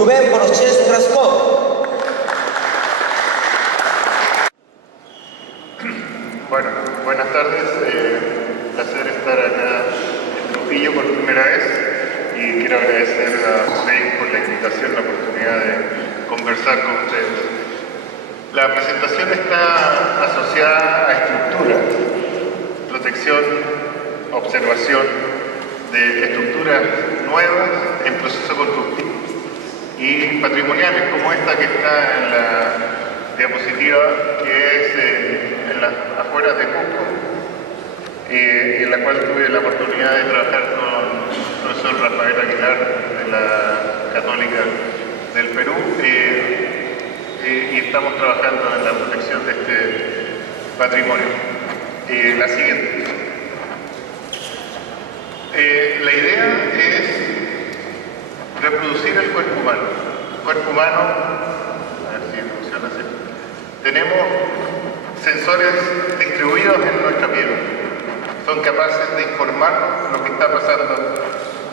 Rubén Borges Rascón. Bueno, buenas tardes. Placer estar acá en Trujillo por primera vez y quiero agradecer a Rey por la invitación, la oportunidad de conversar con ustedes. La presentación está asociada a estructura, protección, observación de estructuras nuevas en proceso constructivo y patrimoniales como esta que está en la diapositiva, que es en las afueras de Cusco, en la cual tuve la oportunidad de trabajar con el profesor Rafael Aguilar de la Católica del Perú, y estamos trabajando en la protección de este patrimonio. La siguiente. La idea es reproducir el cuerpo humano. El cuerpo humano, a ver si funciona así. Tenemos sensores distribuidos en nuestra piel. Son capaces de informarnos lo que está pasando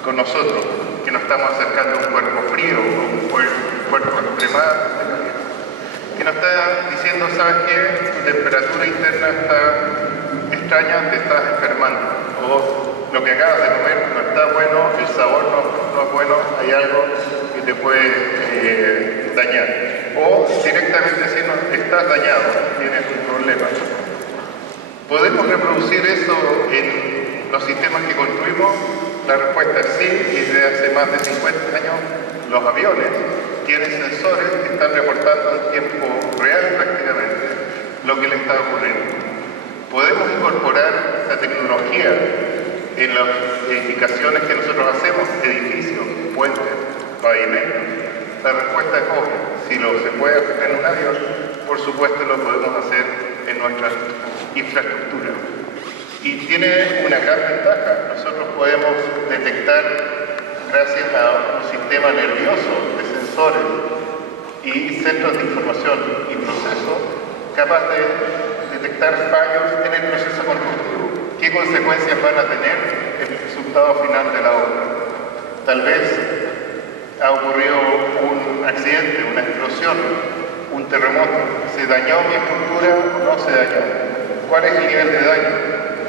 con nosotros, que nos estamos acercando a un cuerpo frío o un cuerpo extremado, que nos está diciendo, ¿sabes qué? Tu temperatura interna está extraña, te estás enfermando, o lo que acabas de comer no está bueno, el sabor no es bueno, hay algo que te puede dañar, o directamente decirnos, estás dañado, tienes un problema. ¿Podemos reproducir eso en los sistemas que construimos? La respuesta es sí, y desde hace más de 50 años los aviones tienen sensores que están reportando en tiempo real prácticamente lo que le está ocurriendo. ¿Podemos incorporar la tecnología en las edificaciones que nosotros hacemos, edificios, puentes, pavimentos? La respuesta es obvia. Si se puede hacer en un avión, por supuesto lo podemos hacer en nuestra infraestructura. Y tiene una gran ventaja. Nosotros podemos detectar, gracias a un sistema nervioso de sensores y centros de información y proceso, capaz de detectar fallos en el proceso constructivo. ¿Qué consecuencias van a tener en el resultado final de la obra? Tal vez ha ocurrido un accidente, una explosión, un terremoto. ¿Se dañó mi estructura o no se dañó? ¿Cuál es el nivel de daño?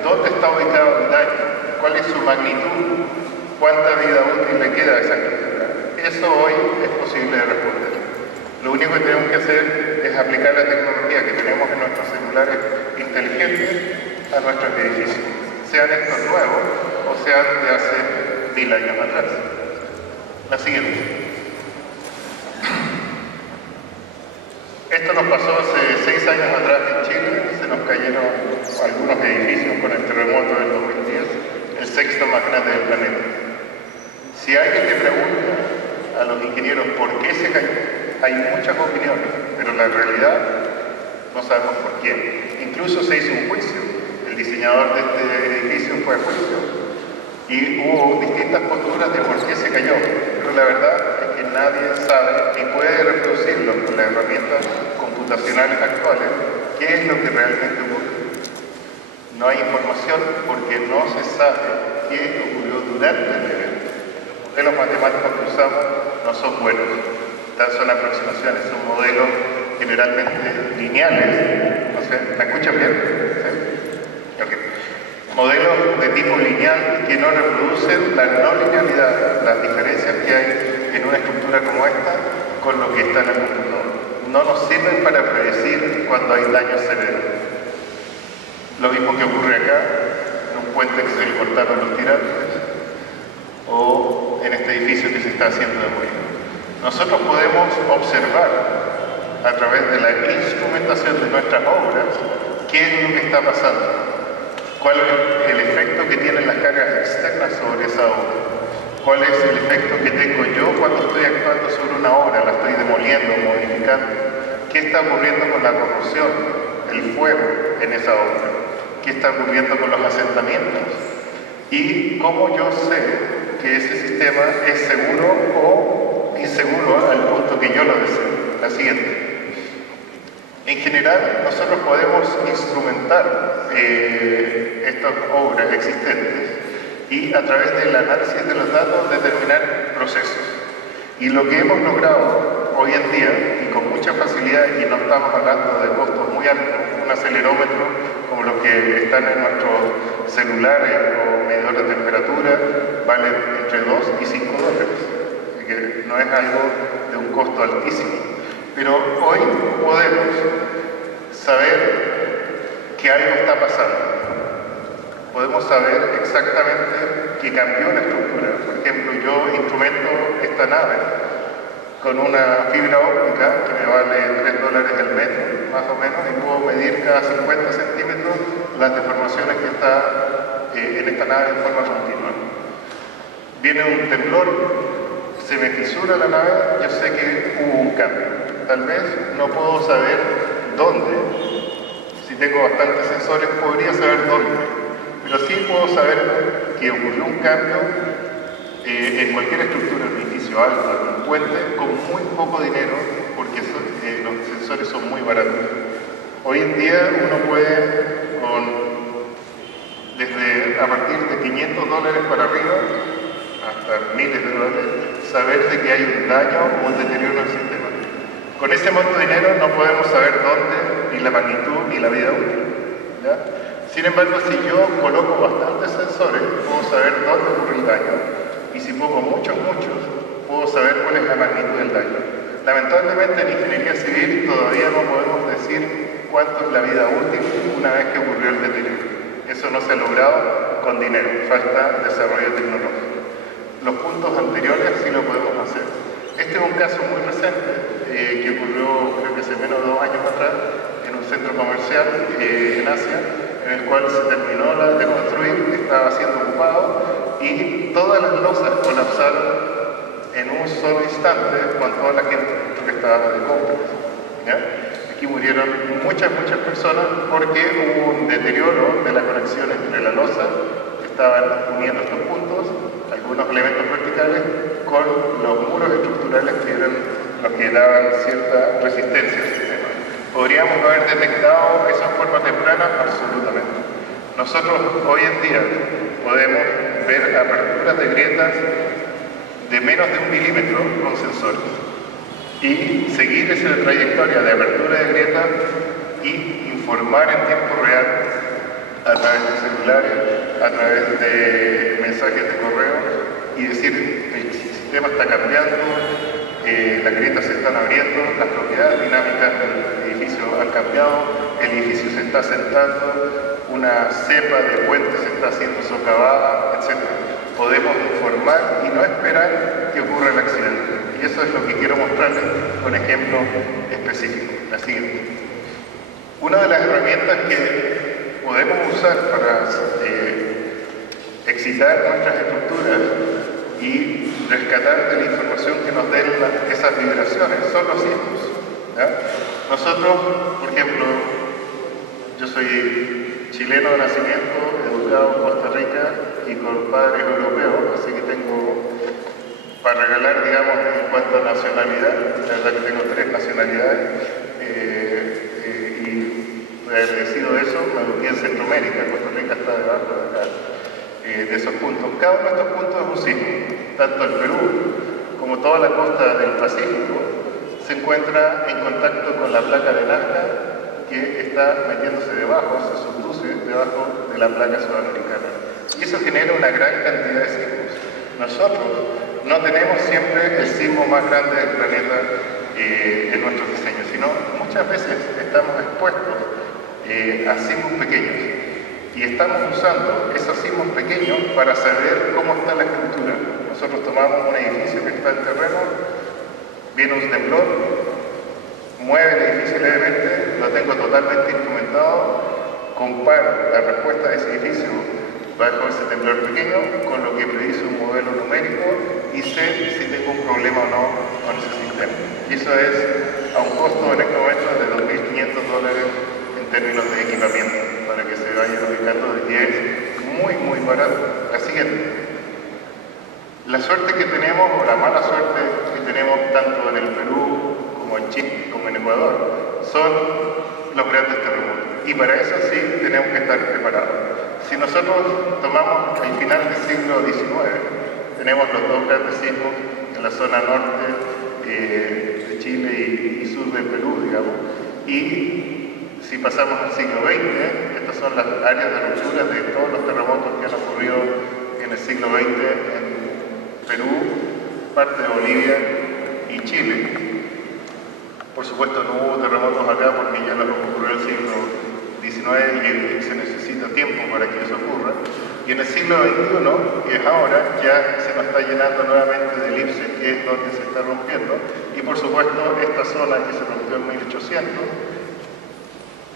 ¿Dónde está ubicado el daño? ¿Cuál es su magnitud? ¿Cuánta vida útil le queda a esa estructura? Eso hoy es posible de responder. Lo único que tenemos que hacer es aplicar la tecnología que tenemos en nuestros celulares inteligentes a nuestros edificios, sean estos nuevos o sean de hace 1000 años atrás. La siguiente. Esto nos pasó hace 6 años atrás en Chile, se nos cayeron algunos edificios con el terremoto del 2010, el sexto más grande del planeta. Si alguien le pregunta a los ingenieros por qué se cayó, hay muchas opiniones, pero la realidad no sabemos por qué. Incluso se hizo un juicio, el diseñador de este edificio fue a juicio y hubo distintas posturas de por qué se cayó, pero la verdad es que nadie sabe ni puede reproducirlo con las herramientas computacionales actuales qué es lo que realmente ocurre. No hay información porque no se sabe qué ocurrió durante el evento. Los modelos matemáticos que usamos no son buenos, son aproximaciones, son modelos generalmente lineales. No sé, ¿me escuchan bien? ¿Sí? Okay. Modelos de tipo lineal que no reproducen la no linealidad, las diferencias que hay en una estructura como esta con lo que está en el computador. No nos sirven para predecir cuando hay daños severos. Lo mismo que ocurre acá, en un puente que se le cortaron los tirantes, o en este edificio que se está haciendo demolido. Nosotros podemos observar a través de la instrumentación de nuestras obras qué es lo que está pasando, cuál es el efecto que tienen las cargas externas sobre esa obra, cuál es el efecto que tengo yo cuando estoy actuando sobre una obra, la estoy demoliendo, modificando, qué está ocurriendo con la corrosión, el fuego en esa obra, qué está ocurriendo con los asentamientos y cómo yo sé que ese sistema es seguro o inseguro al punto que yo lo deseo. La siguiente. En general, nosotros podemos instrumentar estas obras existentes y a través del análisis de los datos determinar procesos. Y lo que hemos logrado hoy en día, y con mucha facilidad, y no estamos hablando de costos muy altos, un acelerómetro como los que están en nuestros celulares o medidores de temperatura, vale entre 2 y 5 dólares. Así que no es algo de un costo altísimo. Pero hoy podemos saber que algo está pasando. Podemos saber exactamente que cambió la estructura. Por ejemplo, yo instrumento esta nave con una fibra óptica que me vale 3 dólares el metro, más o menos, y puedo medir cada 50 centímetros las deformaciones que está en esta nave en forma continua. Viene un temblor, se me fisura la nave, yo sé que hubo un cambio. Tal vez no puedo saber dónde. Si tengo bastantes sensores, podría saber dónde. Pero sí puedo saber que ocurrió un cambio en cualquier estructura, en un edificio alto, en un puente, con muy poco dinero, porque los sensores son muy baratos. Hoy en día uno puede, a partir de 500 dólares para arriba, hasta miles de dólares, saber de que hay un daño o un deterioro en el sistema. Con ese monto de dinero no podemos saber dónde, ni la magnitud, ni la vida útil. ¿Ya? Sin embargo, si yo coloco bastantes sensores, puedo saber dónde ocurre el daño, y si pongo muchos, puedo saber cuál es la magnitud del daño. Lamentablemente en ingeniería civil todavía no podemos decir cuánto es la vida útil una vez que ocurrió el deterioro. Eso no se ha logrado con dinero, falta desarrollo tecnológico. Los puntos anteriores sí lo podemos hacer. Este es un caso muy reciente que ocurrió, creo que hace menos de 2 años atrás, en un centro comercial en Asia, en el cual se terminó de construir, estaba siendo ocupado y todas las losas colapsaron en un solo instante con toda la gente que estaba de compras. ¿Ya? Aquí murieron muchas personas porque hubo un deterioro de la conexión entre la losa, que estaban uniendo estos puntos, algunos elementos verticales, con los muros estructurales que eran los que daban cierta resistencia al sistema. ¿Podríamos haber detectado eso en forma temprana? Absolutamente. Nosotros hoy en día podemos ver aperturas de grietas de menos de 1 milímetro con sensores y seguir esa trayectoria de apertura de grietas y informar en tiempo real a través de celulares, a través de mensajes de correo y decir el sistema está cambiando, las grietas se están abriendo, las propiedades dinámicas del edificio han cambiado, el edificio se está asentando, una cepa de puente se está haciendo socavada, etc. Podemos informar y no esperar que ocurra el accidente. Y eso es lo que quiero mostrarles con ejemplo específico. La siguiente. Una de las herramientas que podemos usar para excitar nuestras estructuras y rescatar de la información que nos den esas vibraciones son los sismos. ¿Ya? Nosotros, por ejemplo, yo soy chileno de nacimiento, educado en Costa Rica y con padres europeos, así que tengo para regalar, digamos, en cuanto a nacionalidad. La verdad que tengo 3 nacionalidades y agradecido de eso, me eduqué en Centroamérica, Costa Rica está debajo de acá, de esos puntos. Cada uno de estos puntos es un sismo, tanto el Perú como toda la costa del Pacífico se encuentra en contacto con la placa de Nazca que está metiéndose debajo, se subduce debajo de la placa sudamericana. Y eso genera una gran cantidad de sismos. Nosotros no tenemos siempre el sismo más grande del planeta en nuestros diseños, sino muchas veces estamos expuestos a sismos pequeños. Y estamos usando esos sismos pequeños para saber cómo está la estructura. Nosotros tomamos un edificio que está en terreno, viene un temblor, mueve el edificio levemente, lo tengo totalmente instrumentado, comparo la respuesta de ese edificio bajo ese temblor pequeño con lo que predice un modelo numérico y sé si tengo un problema o no con ese sistema. Y eso es a un costo en este momento de $2.500 en términos de equipamiento, para que se vayan ubicando de que es muy barato. La siguiente. La suerte que tenemos, o la mala suerte que tenemos tanto en el Perú como en Chile, como en Ecuador, son los grandes terremotos. Y para eso sí tenemos que estar preparados. Si nosotros tomamos el final del siglo XIX, tenemos los 2 grandes sismos en la zona norte de Chile y sur del Perú, digamos. Y si pasamos al siglo XX, estas son las áreas de ruptura de todos los terremotos que han ocurrido en el siglo XX en Perú, parte de Bolivia y Chile. Por supuesto no hubo terremotos acá porque ya los ocurrió en el siglo XIX y se necesita tiempo para que eso ocurra. Y en el siglo XXI, que es ahora, ya se nos está llenando nuevamente de elipses, que es donde se está rompiendo. Y por supuesto, esta zona que se rompió en 1800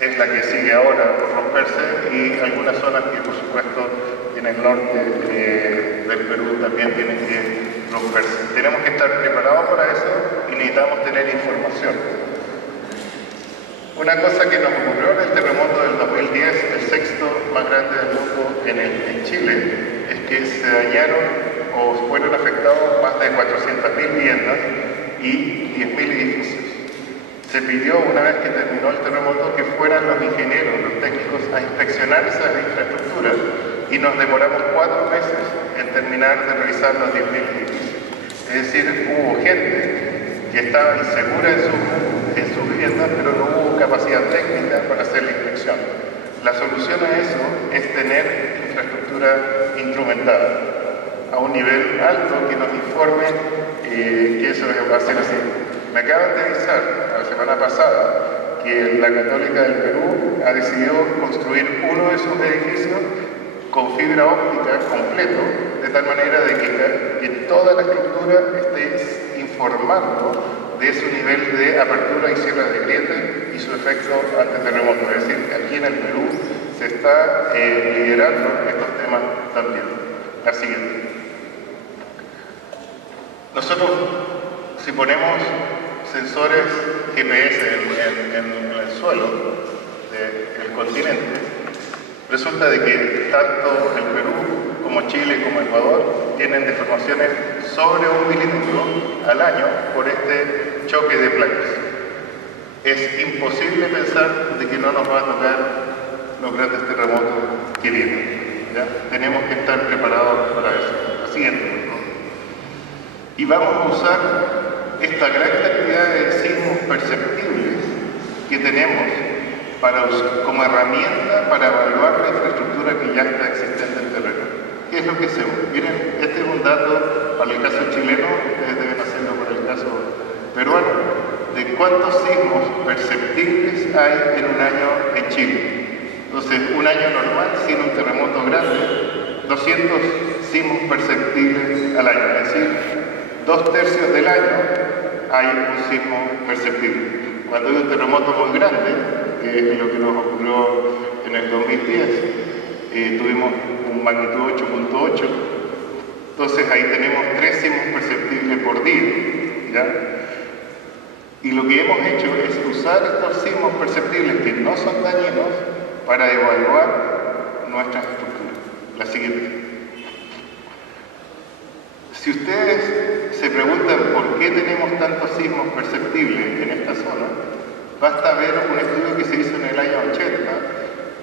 es la que sigue ahora por romperse, y algunas zonas que por supuesto en el norte del Perú también tienen que romperse. Tenemos que estar preparados para eso y necesitamos tener información. Una cosa que nos ocurrió en el terremoto del 2010, el sexto más grande del mundo en Chile, es que se dañaron o fueron afectados más de 400.000 viviendas y 10.000 edificios. Se pidió, una vez que terminó el terremoto, que fueran los ingenieros, los técnicos, a inspeccionar esas infraestructuras, y nos demoramos 4 meses en terminar de revisar los 10.000 edificios. Es decir, hubo gente que estaba insegura en sus viviendas, pero no hubo capacidad técnica para hacer la inspección. La solución a eso es tener infraestructura instrumentada a un nivel alto que nos informe que eso va a ser así. Me acaban de avisar la semana pasada que la Católica del Perú ha decidido construir uno de sus edificios con fibra óptica completo, de tal manera de que toda la estructura esté informando de su nivel de apertura y cierre de grietas y su efecto ante terremotos. Es decir, aquí en el Perú se está liderando estos temas también. La siguiente. Nosotros, si ponemos sensores GPS en el suelo del continente, resulta de que tanto el Perú como Chile como Ecuador tienen deformaciones sobre 1 milímetro al año por este choque de placas. Es imposible pensar de que no nos va a tocar los grandes terremotos que vienen, ¿ya? Tenemos que estar preparados para eso. La siguiente, por favor. Y vamos a usar esta gran cantidad de sismos perceptibles que tenemos como herramienta para evaluar la infraestructura que ya está existente en terreno. ¿Qué es lo que hacemos? Miren, este es un dato para el caso chileno, ustedes deben hacerlo para el caso peruano, de cuántos sismos perceptibles hay en un año en Chile. Entonces, un año normal sin un terremoto grande, 200 sismos perceptibles al año, es decir, 2/3 del año hay un sismo perceptible. Cuando hay un terremoto muy grande, que es lo que nos ocurrió en el 2010, tuvimos un magnitud 8.8, entonces ahí tenemos 3 sismos perceptibles por día, ¿ya? Y lo que hemos hecho es usar estos sismos perceptibles que no son dañinos para evaluar nuestras estructuras. La siguiente. Si ustedes se preguntan por qué tenemos tantos sismos perceptibles en esta zona, basta ver un estudio que se hizo en el año 80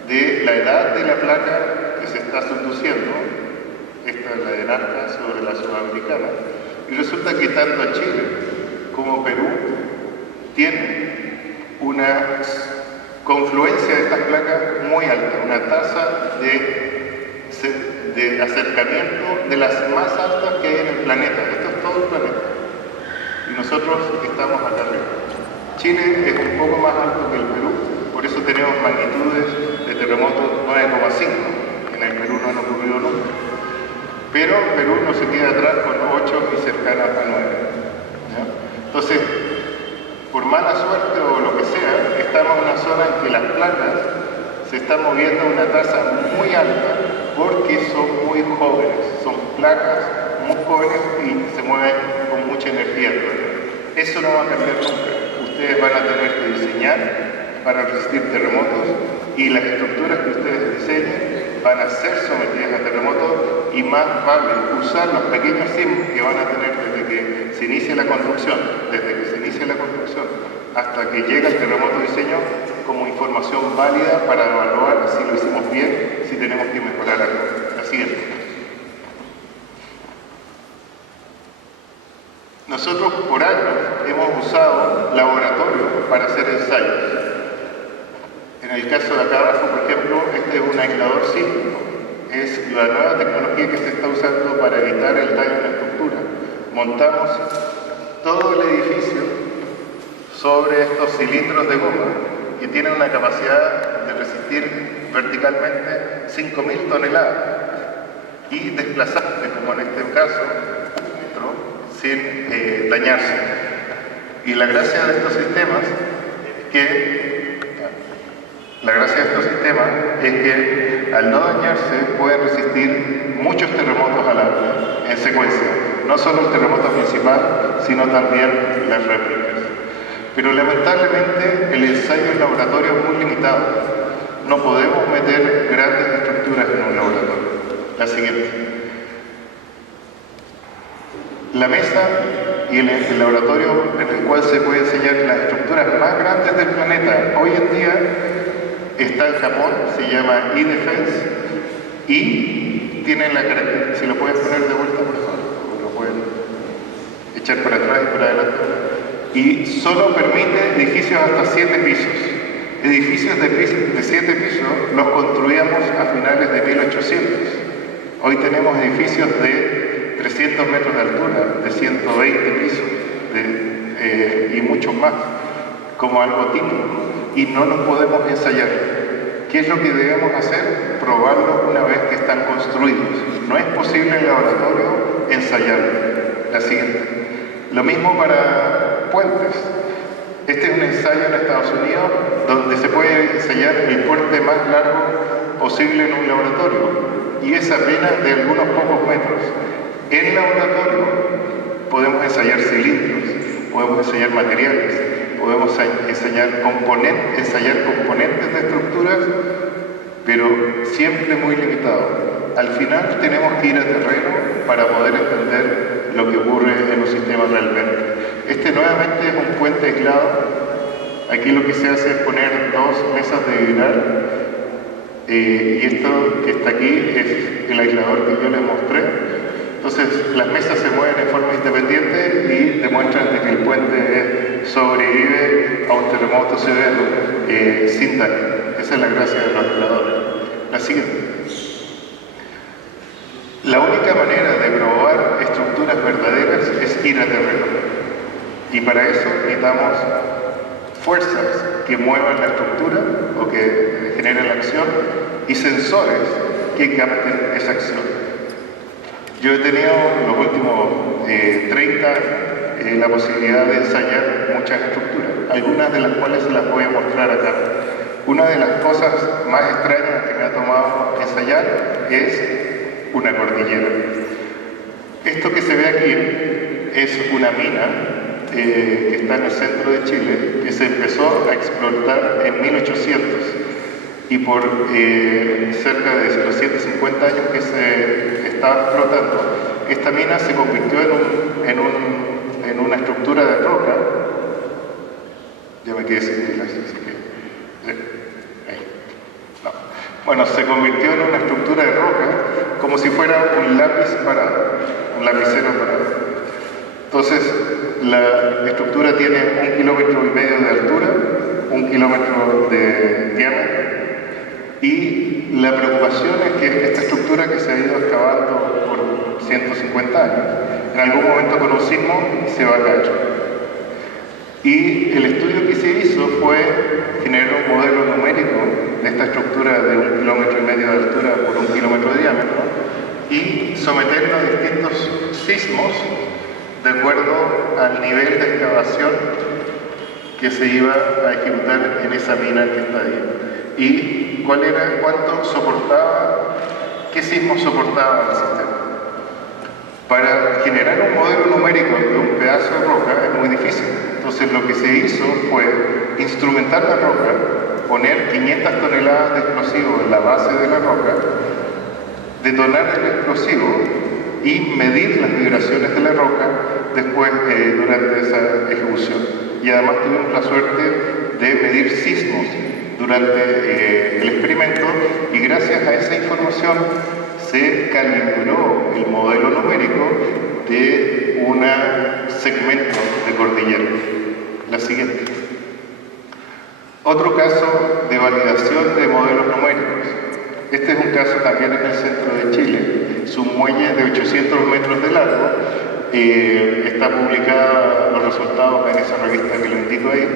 de la edad de la placa que se está subduciendo, esta es la de Nazca sobre la sudamericana, y resulta que tanto Chile como Perú tienen una confluencia de estas placas muy alta, una tasa de acercamiento de las más altas que hay en el planeta. Esto es todo el planeta. Y nosotros estamos acá arriba. Chile es un poco más alto que el Perú, por eso tenemos magnitudes de terremotos 9,5. En el Perú no han ocurrido nunca. Pero Perú no se queda atrás con 8 y cercanas a 9. ¿Ya? Entonces, por mala suerte o lo que sea, estamos en una zona en que las placas se están moviendo a una tasa muy alta porque son muy jóvenes, son placas muy jóvenes y se mueven con mucha energía. Eso no va a cambiar nunca. Ustedes van a tener que diseñar para resistir terremotos y las estructuras que ustedes diseñen van a ser sometidas a terremotos, y más vale usar los pequeños sismos que van a tener desde que se inicie la construcción, hasta que llega el terremoto diseño, como información válida para evaluar si lo hicimos bien, si tenemos que mejorar algo. La siguiente. Nosotros por años hemos usado laboratorios para hacer ensayos. En el caso de acá abajo, por ejemplo, este es un aislador sísmico. Es la nueva tecnología que se está usando para evitar el daño en la estructura. Montamos todo el edificio sobre estos cilindros de goma que tienen una capacidad de resistir verticalmente 5.000 toneladas y desplazarse, como en este caso, un metro sin dañarse. Y la gracia de estos sistemas es que al no dañarse pueden resistir muchos terremotos en secuencia, no solo el terremoto principal, sino también las réplicas. Pero lamentablemente el ensayo en laboratorio es muy limitado. No podemos meter grandes estructuras en un laboratorio. La siguiente. La mesa y el laboratorio en el cual se puede enseñar las estructuras más grandes del planeta hoy en día está en Japón, se llama eDefense, y tiene la característica, si lo puedes poner de vuelta por favor, o lo pueden echar para atrás y para adelante, y solo permite edificios hasta 7 pisos. Edificios de 7 pisos los construíamos a finales de 1800. Hoy tenemos edificios de 300 metros de altura, de 120 pisos y muchos más, como algo típico. Y no nos podemos ensayar. ¿Qué es lo que debemos hacer? Probarlo una vez que están construidos. No es posible en el laboratorio ensayarlo. La siguiente. Lo mismo para puentes. Este es un ensayo en Estados Unidos donde se puede ensayar el puente más largo posible en un laboratorio. Y es apenas de algunos pocos metros. En el laboratorio podemos ensayar cilindros, podemos ensayar materiales, podemos ensayar componentes de estructuras, pero siempre muy limitado. Al final tenemos que ir a terreno para poder entender lo que ocurre en los sistemas realmente. Este nuevamente es un puente aislado. Aquí lo que se hace es poner 2 mesas de vibrar, y esto que está aquí es el aislador que yo les mostré. Entonces las mesas se mueven en forma independiente y demuestran de que el puente sobrevive a un terremoto severo sin daño. Esa es la gracia de los aisladores. La siguiente. La única manera de probar estructuras verdaderas es ir a terreno. Y para eso necesitamos fuerzas que muevan la estructura o que generen la acción y sensores que capten esa acción. Yo he tenido los últimos 30 años la posibilidad de ensayar muchas estructuras, algunas de las cuales se las voy a mostrar acá. Una de las cosas más extrañas que me ha tomado ensayar es una cordillera. Esto que se ve aquí es una mina que está en el centro de Chile, que se empezó a explotar en 1800 y por cerca de los 150 años que se estaba explotando, esta mina se convirtió en una estructura de roca. Ya me quedé sin pilas, así que... no. Bueno, se convirtió en una estructura de roca como si fuera un lápiz parado, un lapicero parado. Entonces, la estructura tiene 1,5 kilómetros de altura, 1 kilómetro de diámetro, y la preocupación es que esta estructura que se ha ido excavando por 150 años, en algún momento con un sismo se va a caer. Y el estudio que se hizo fue generar un modelo numérico de esta estructura de 1,5 kilómetros de altura por 1 kilómetro de diámetro y someterlo a distintos sismos de acuerdo al nivel de excavación que se iba a ejecutar en esa mina que está ahí. Y cuánto soportaba, qué sismos soportaba el sistema. Para generar un modelo numérico de un pedazo de roca es muy difícil. Entonces lo que se hizo fue instrumentar la roca, poner 500 toneladas de explosivo en la base de la roca, detonar el explosivo y medir las vibraciones de la roca después durante esa ejecución. Y además tuvimos la suerte de medir sismos durante el experimento y gracias a esa información se calibró el modelo numérico de una segmento de cordillera. La siguiente. Otro caso de validación de modelos numéricos. Este es un caso también en el centro de Chile. Es un muelle de 800 metros de largo. Está publicado los resultados en esa revista que le indico ahí,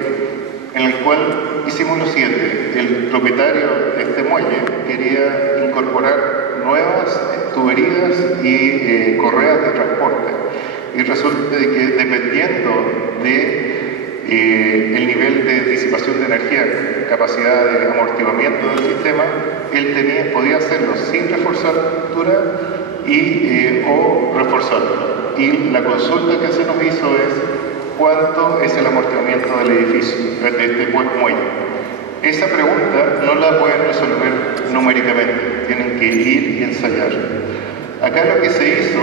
en el cual hicimos lo siguiente. El propietario de este muelle quería incorporar nuevas tuberías y correas de transporte. Y resulta de que dependiendo de el nivel de disipación de energía, capacidad de amortiguamiento del sistema, él podía hacerlo sin reforzar la estructura o reforzarlo. Y la consulta que se nos hizo es cuánto es el amortiguamiento del edificio, de este muelle. Esa pregunta no la pueden resolver numéricamente, tienen que ir y ensayar. Acá lo que se hizo,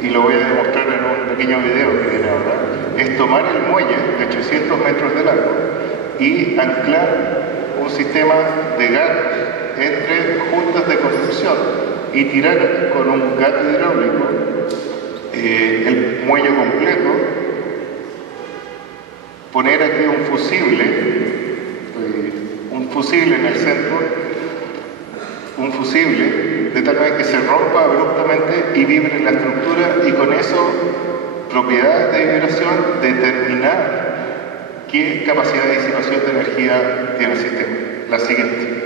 y lo voy a demostrar en un pequeño video que viene ahora, es tomar el muelle de 800 metros de largo y anclar un sistema de gatos entre juntas de construcción y tirar con un gato hidráulico el muelle completo, poner aquí un fusible en el centro, un fusible, de tal manera que se rompa abruptamente y vibre la estructura, y con eso, propiedades de vibración, determinar qué capacidad de disipación de energía tiene el sistema. La siguiente.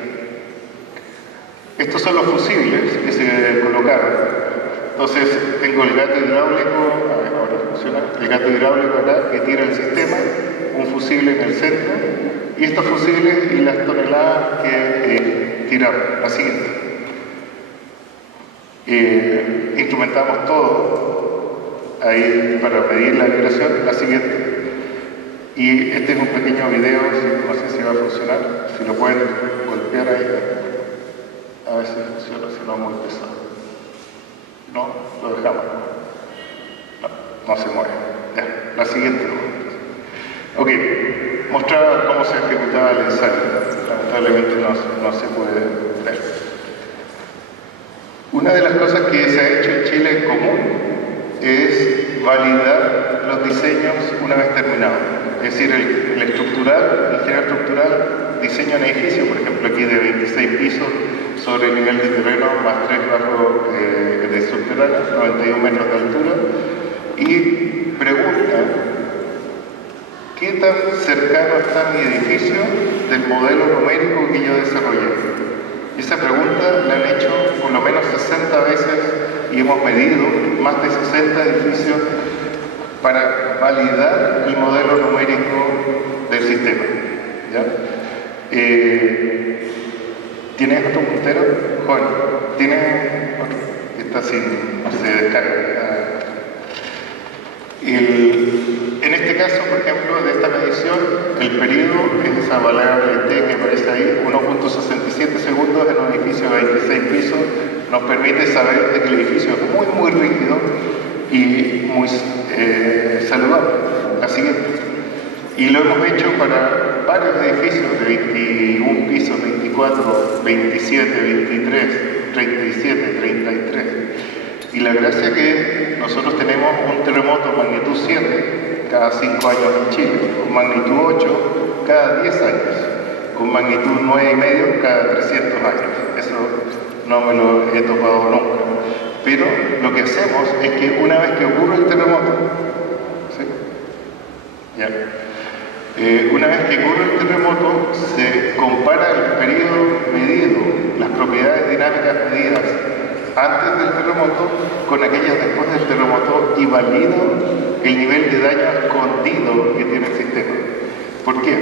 Estos son los fusibles que se colocaron. Entonces, tengo el gato hidráulico, ahora funciona, el gato hidráulico acá que tira el sistema, un fusible en el centro, y estos fusibles y las toneladas que tiraron. La siguiente. Instrumentamos todo ahí para medir la vibración. La siguiente. Y este es un pequeño video, no sé si va a funcionar, si lo pueden golpear ahí, a ver si funciona, si no es muy pesado. No, lo dejamos. No se mueve. Ya, la siguiente. Ok, mostraba cómo se ejecutaba el ensayo. Lamentablemente no se puede ver. Una de las cosas que se ha hecho en Chile en común es validar los diseños una vez terminados. Es decir, el ingeniero estructural diseña un edificio, por ejemplo aquí de 26 pisos sobre el nivel de terreno más 3 bajo de subterráneo, 91 metros de altura, y pregunta qué tan cercano está mi edificio del modelo numérico que yo desarrollé. Esa pregunta la han hecho por lo menos 60 veces y hemos medido más de 60 edificios para validar el modelo numérico del sistema. ¿Ya? ¿Tienes otro puntero? Joven, ¿tienes otro? Está sin, no se descarga. En este caso, por ejemplo, de esta medición, el periodo es esa variable T que aparece ahí, 1.67 segundos en un edificio de 26 pisos, nos permite saber de que el edificio es muy, muy rígido y muy saludable. La siguiente. Y lo hemos hecho para varios edificios de 21 pisos, 24, 27, 23, 37, 33. Y la gracia que nosotros tenemos un terremoto magnitud 7 cada 5 años en Chile, con magnitud 8 cada 10 años, con magnitud 9,5 cada 300 años. Eso no me lo he topado nunca. Pero lo que hacemos es que una vez que ocurre el terremoto, ¿sí? Ya. Una vez que ocurre el terremoto, se compara el periodo medido, las propiedades dinámicas medidas antes del terremoto con aquellas después del terremoto y valido el nivel de daño escondido que tiene el sistema. ¿Por qué?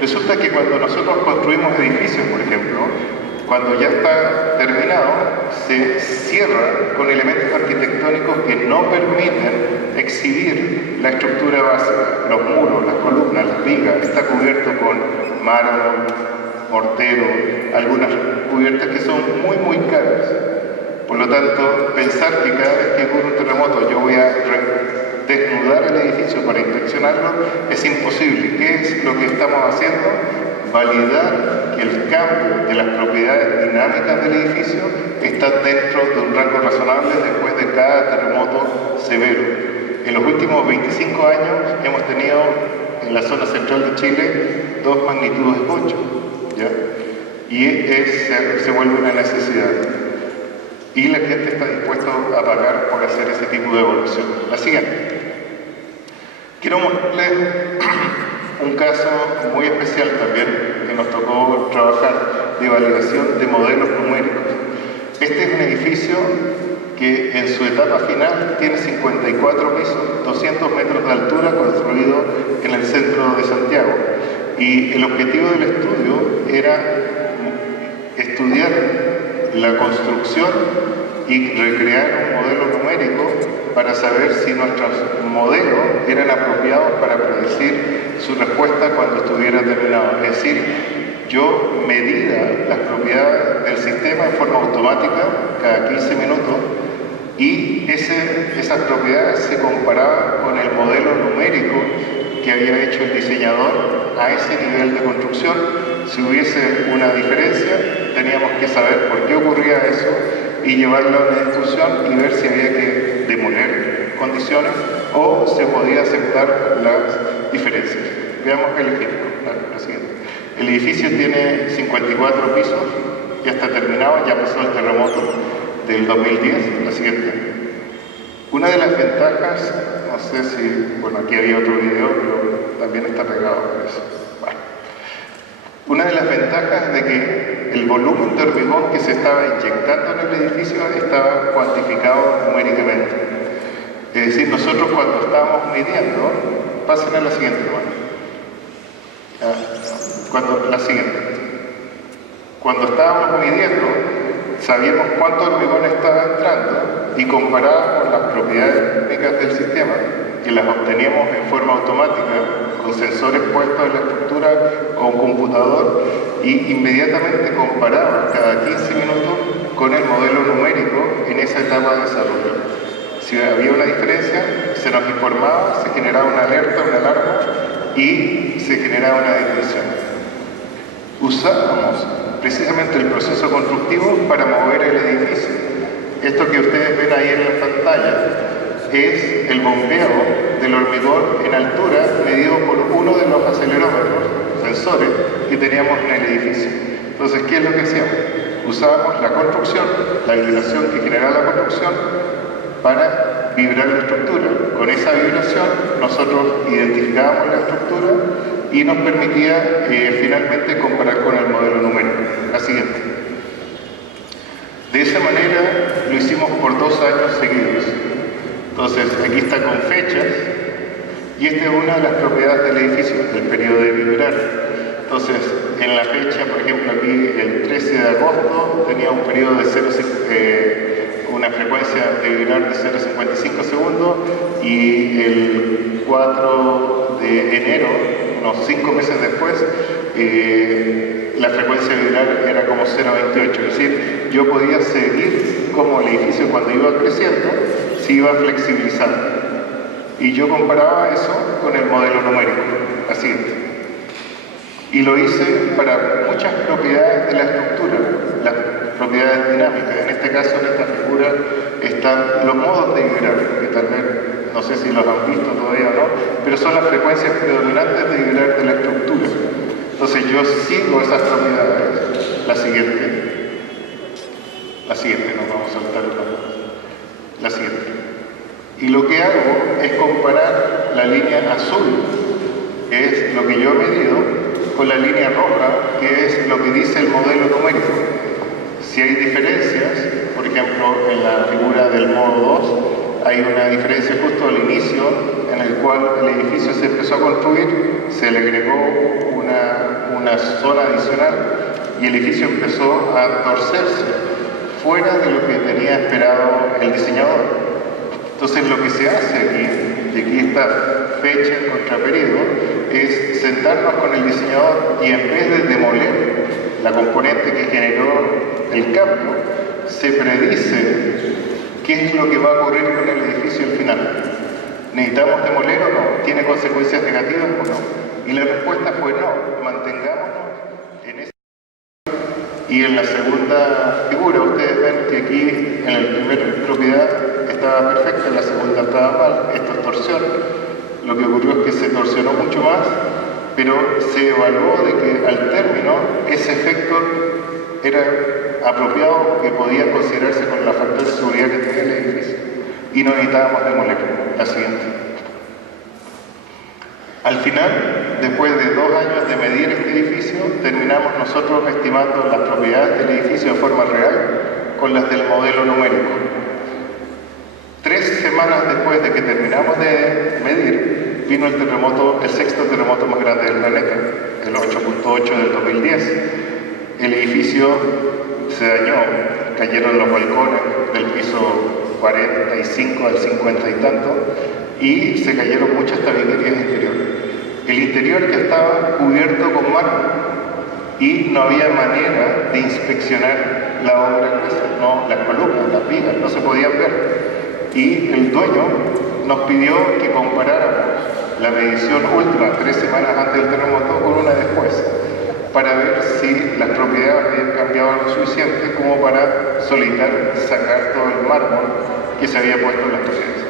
Resulta que cuando nosotros construimos edificios, por ejemplo, cuando ya está terminado, se cierra con elementos arquitectónicos que no permiten exhibir la estructura básica, los muros, las columnas, las vigas, está cubierto con mármol, mortero, algunas cubiertas que son muy, muy caras. Por lo tanto, pensar que cada vez que ocurre un terremoto yo voy a desnudar el edificio para inspeccionarlo es imposible. ¿Qué es lo que estamos haciendo? Validar que el cambio de las propiedades dinámicas del edificio está dentro de un rango razonable después de cada terremoto severo. en los últimos 25 años hemos tenido en la zona central de Chile 2 magnitudes 8, ¿ya? Y se vuelve una necesidad. Y la gente está dispuesta a pagar por hacer ese tipo de evolución. La siguiente. Quiero mostrarles un caso muy especial también que nos tocó trabajar de validación de modelos numéricos. Este es un edificio que en su etapa final tiene 54 pisos, 200 metros de altura, construido en el centro de Santiago. Y el objetivo del estudio era estudiar la construcción y recrear un modelo numérico para saber si nuestros modelos eran apropiados para predecir su respuesta cuando estuviera terminado. Es decir, yo medía las propiedades del sistema en forma automática cada 15 minutos y esas propiedades se comparaban con el modelo numérico que había hecho el diseñador a ese nivel de construcción. Si hubiese una diferencia, teníamos que saber por qué ocurría eso y llevarlo a una discusión y ver si había que demoler condiciones o se podía aceptar las diferencias. Veamos el ejemplo, la siguiente. El edificio tiene 54 pisos, ya está terminado, ya pasó el terremoto del 2010, la siguiente. Una de las ventajas, no sé si, bueno, aquí había otro video, pero también está pegado por eso. Bueno. Una de las ventajas de que el volumen de hormigón que se estaba inyectando en el edificio estaba cuantificado numéricamente. Es decir, nosotros cuando estábamos midiendo, pasen a la siguiente, Cuando estábamos midiendo, sabíamos cuánto hormigón estaba entrando y comparábamos las propiedades técnicas del sistema, que las obteníamos en forma automática, con sensores puestos en la estructura o un computador, y inmediatamente comparábamos cada 15 minutos con el modelo numérico en esa etapa de desarrollo. Si había una diferencia, se nos informaba, se generaba una alerta, una alarma, y se generaba una desviación. Usábamos precisamente el proceso constructivo para mover el edificio. Esto que ustedes ven ahí en la pantalla es el bombeo del hormigón en altura medido por uno de los acelerómetros, sensores, que teníamos en el edificio. Entonces, ¿qué es lo que hacíamos? Usábamos la construcción, la vibración que generaba la construcción, para vibrar la estructura. Con esa vibración nosotros identificábamos la estructura y nos permitía finalmente comparar con el modelo numérico. La siguiente. De esa manera lo hicimos por 2 años seguidos. Entonces aquí está con fechas y esta es una de las propiedades del edificio, el periodo de vibrar. Entonces en la fecha, por ejemplo aquí el 13 de agosto tenía un periodo de una frecuencia de vibrar de 0,55 segundos y el 4 de enero, unos 5 meses después, la frecuencia de vibrar era como 0,28, es decir, yo podía seguir como el edificio cuando iba creciendo se iba flexibilizando y yo comparaba eso con el modelo numérico, la siguiente. Y lo hice para muchas propiedades de la estructura, las propiedades dinámicas. En este caso, en esta figura, están los modos de vibrar, que tal vez, no sé si los han visto todavía o no, pero son las frecuencias predominantes de vibrar de la estructura. Entonces yo sigo esas propiedades. La siguiente, nos vamos a saltar la siguiente. Y lo que hago es comparar la línea azul, que es lo que yo he medido, con la línea roja, que es lo que dice el modelo numérico. Si hay diferencias, por ejemplo, en la figura del modo 2, hay una diferencia justo al inicio, en el cual el edificio se empezó a construir, se le agregó una zona adicional y el edificio empezó a torcerse fuera de lo que tenía esperado el diseñador. Entonces lo que se hace aquí, y aquí está fecha contra periodo, es sentarnos con el diseñador y en vez de demoler la componente que generó el cambio, se predice qué es lo que va a ocurrir con el edificio al final. ¿Necesitamos demoler o no? ¿Tiene consecuencias negativas o no? Y la respuesta fue no, mantengámonos en ese Y en la segunda figura ustedes ven que aquí en la primera propiedad estaba perfecta, en la segunda estaba mal. Esto es torsión. Lo que ocurrió es que se torsionó mucho más, pero se evaluó de que al término ese efecto era apropiado, que podía considerarse con la factor de seguridad que tenía el edificio, y no necesitábamos demoler. La siguiente. Al final, después de 2 años de medir este edificio, terminamos nosotros estimando las propiedades del edificio de forma real con las del modelo numérico. 3 semanas después de que terminamos de medir, vino el terremoto, el 6º terremoto más grande del planeta, el 8.8 del 2010. El edificio se dañó, cayeron los balcones del piso 45 al 50 y tanto, y se cayeron muchas tabiquerías interiores. El interior ya estaba cubierto con mármol y no había manera de inspeccionar la obra gruesa, no, las columnas, las vigas, no se podían ver. Y el dueño nos pidió que comparáramos la medición última 3 semanas antes del terremoto con una después, para ver si las propiedades habían cambiado lo suficiente como para solicitar sacar todo el mármol que se había puesto en las paredes.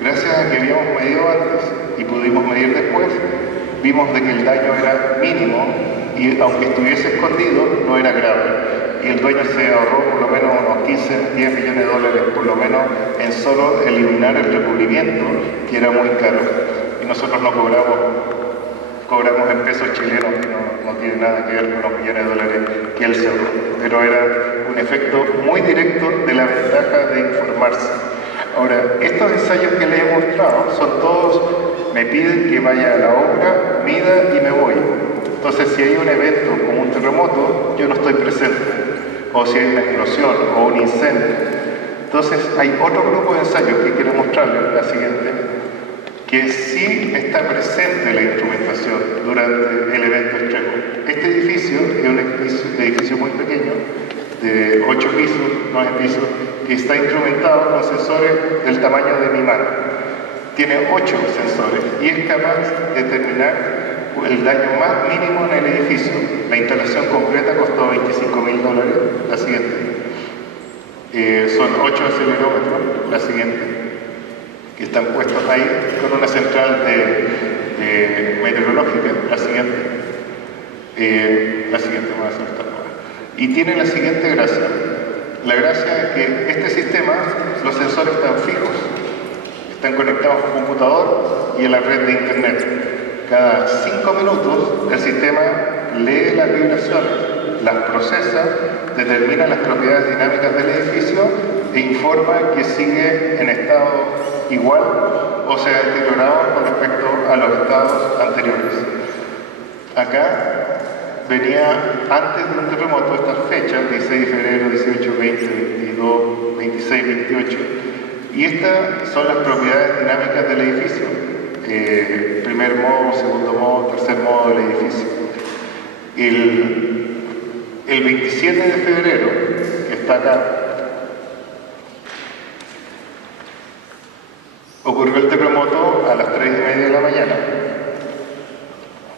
Gracias a que habíamos medido antes y pudimos medir después, vimos de que el daño era mínimo y aunque estuviese escondido, no era grave. Y el dueño se ahorró por lo menos unos 15, 10 millones de dólares por lo menos en solo eliminar el recubrimiento, que era muy caro. Y nosotros no cobramos en pesos chilenos, que no tiene nada que ver con los millones de dólares que él se ahorró. Pero era un efecto muy directo de la ventaja de informarse. Ahora, estos ensayos que les he mostrado son todos, me piden que vaya a la obra, mida y me voy. Entonces, si hay un evento como un terremoto, yo no estoy presente. O si hay una explosión o un incendio. Entonces, hay otro grupo de ensayos que quiero mostrarles, la siguiente, que sí está presente la instrumentación durante el evento extremo. Este edificio es un edificio muy pequeño, de 8 pisos, 9 pisos, que está instrumentado con sensores del tamaño de mi mano. Tiene 8 sensores y es capaz de determinar el daño más mínimo en el edificio. La instalación completa costó $25.000. La siguiente. Son 8 acelerómetros. La siguiente. Que están puestos ahí con una central de meteorológica. La siguiente. La siguiente más alta. Y tiene la siguiente gracia. La gracia es que este sistema, los sensores están fijos, están conectados a un computador y a la red de internet. Cada 5 minutos el sistema lee las vibraciones, las procesa, determina las propiedades dinámicas del edificio e informa que sigue en estado igual o se ha deteriorado con respecto a los estados anteriores. Acá venía antes de un terremoto estas fechas, 16 de febrero, 18, 20, 22, 26, 28. Y estas son las propiedades dinámicas del edificio. Primer modo, segundo modo, tercer modo del edificio. El 27 de febrero, que está acá, ocurrió el terremoto a las 3:30 de la mañana.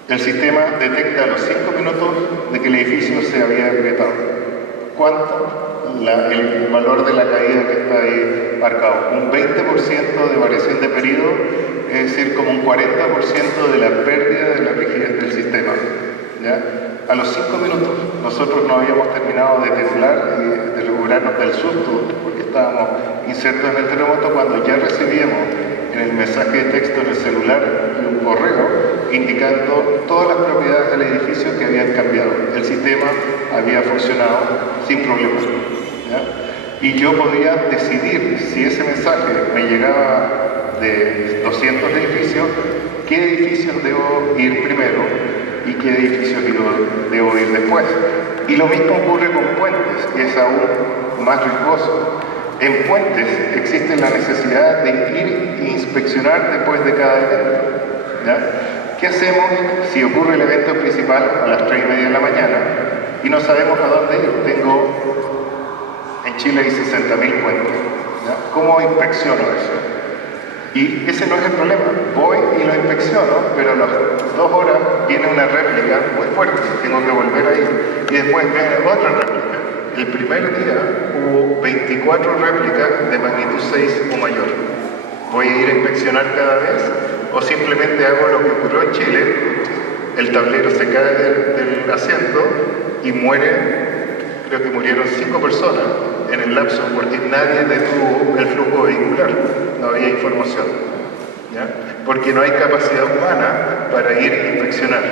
El sistema detecta a los 5 minutos de que el edificio se había agrietado. ¿Cuánto? El valor de la caída que está ahí marcado. Un 20% de variación de periodo, es decir, como un 40% de la pérdida de la rigidez del sistema. ¿Ya? A los 5 minutos nosotros no habíamos terminado de temblar y de recuperarnos del susto, porque estábamos insertos en el terremoto, cuando ya recibíamos en el mensaje de texto en el celular un correo indicando todas las propiedades del edificio que habían cambiado. El sistema había funcionado sin problemas. ¿Ya? Y yo podía decidir, si ese mensaje me llegaba de 200 edificios, qué edificios debo ir primero y qué edificios debo ir después. Y lo mismo ocurre con puentes, que es aún más riesgoso. En puentes existe la necesidad de ir e inspeccionar después de cada evento. ¿Ya? ¿Qué hacemos si ocurre el evento principal a las 3:30 de la mañana y no sabemos a dónde ir? En Chile hay 60.000 puentes. ¿Ya? ¿Cómo inspecciono eso? Y ese no es el problema. Voy y lo inspecciono, pero a las 2 horas viene una réplica muy fuerte, tengo que volver ahí. Y después viene otra réplica. El primer día hubo 24 réplicas de magnitud 6 o mayor. ¿Voy a ir a inspeccionar cada vez? ¿O simplemente hago lo que ocurrió en Chile? El tablero se cae del asiento y creo que murieron 5 personas en el lapso porque nadie detuvo el flujo vehicular, no había información, ¿ya? Porque no hay capacidad humana para ir a inspeccionar.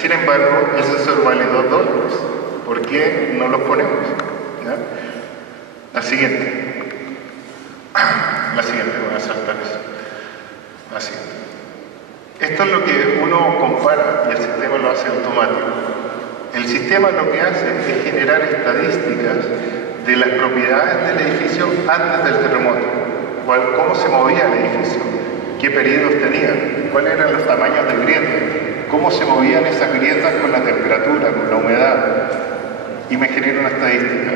Sin embargo, el sensor vale $2. ¿Por qué no los ponemos? ¿Ya? La siguiente, voy a saltar eso. Así. Esto es lo que uno compara y el sistema lo hace automático. El sistema lo que hace es generar estadísticas de las propiedades del edificio antes del terremoto. Cómo se movía el edificio, qué periodos tenía, cuáles eran los tamaños de grietas, cómo se movían esas grietas con la temperatura, con la humedad. Y me genera una estadística.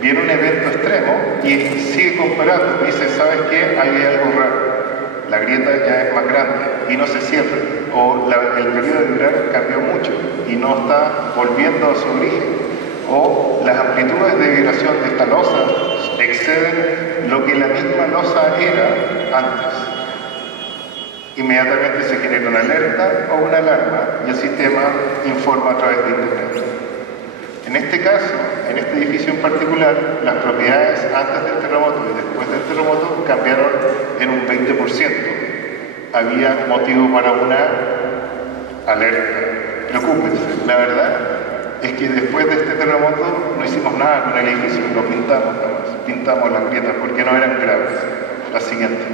Viene un evento extremo y sigue comparando. Dice, ¿sabes qué? Hay algo raro. La grieta ya es más grande y no se cierra, o el periodo de durar cambió mucho y no está volviendo a su origen, o las amplitudes de vibración de esta losa exceden lo que la misma losa era antes. Inmediatamente se genera una alerta o una alarma y el sistema informa a través de Internet. En este caso, en este edificio en particular, las propiedades antes del terremoto y después del terremoto cambiaron en un 20%. Había motivo para una alerta. Preocúpense, la verdad es que después de este terremoto no hicimos nada con el edificio, lo pintamos nada más, pintamos las grietas porque no eran graves. La siguiente.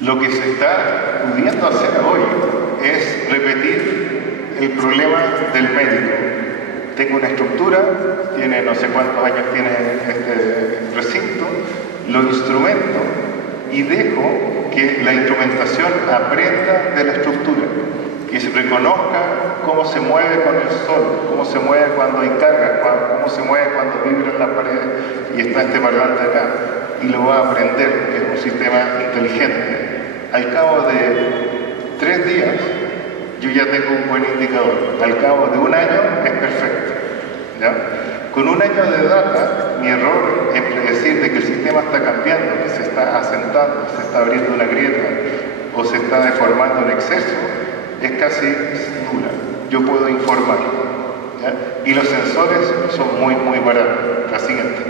Lo que se está pudiendo hacer hoy es repetir el problema del médico. Tengo una estructura, tiene no sé cuántos años tiene este recinto, lo instrumento y dejo que la instrumentación aprenda de la estructura, que se reconozca cómo se mueve con el sol, cómo se mueve cuando hay carga, cómo se mueve cuando vibran las paredes y está este parlante acá, y lo va a aprender, que es un sistema inteligente. Al cabo de 3 días, yo ya tengo un buen indicador. Al cabo de 1 año es perfecto, ¿ya? Con 1 año de data, mi error en predecir de que el sistema está cambiando, que se está asentando, se está abriendo una grieta o se está deformando en exceso, es casi nula. Yo puedo informar, ¿ya? Y los sensores son muy, muy baratos. La siguiente.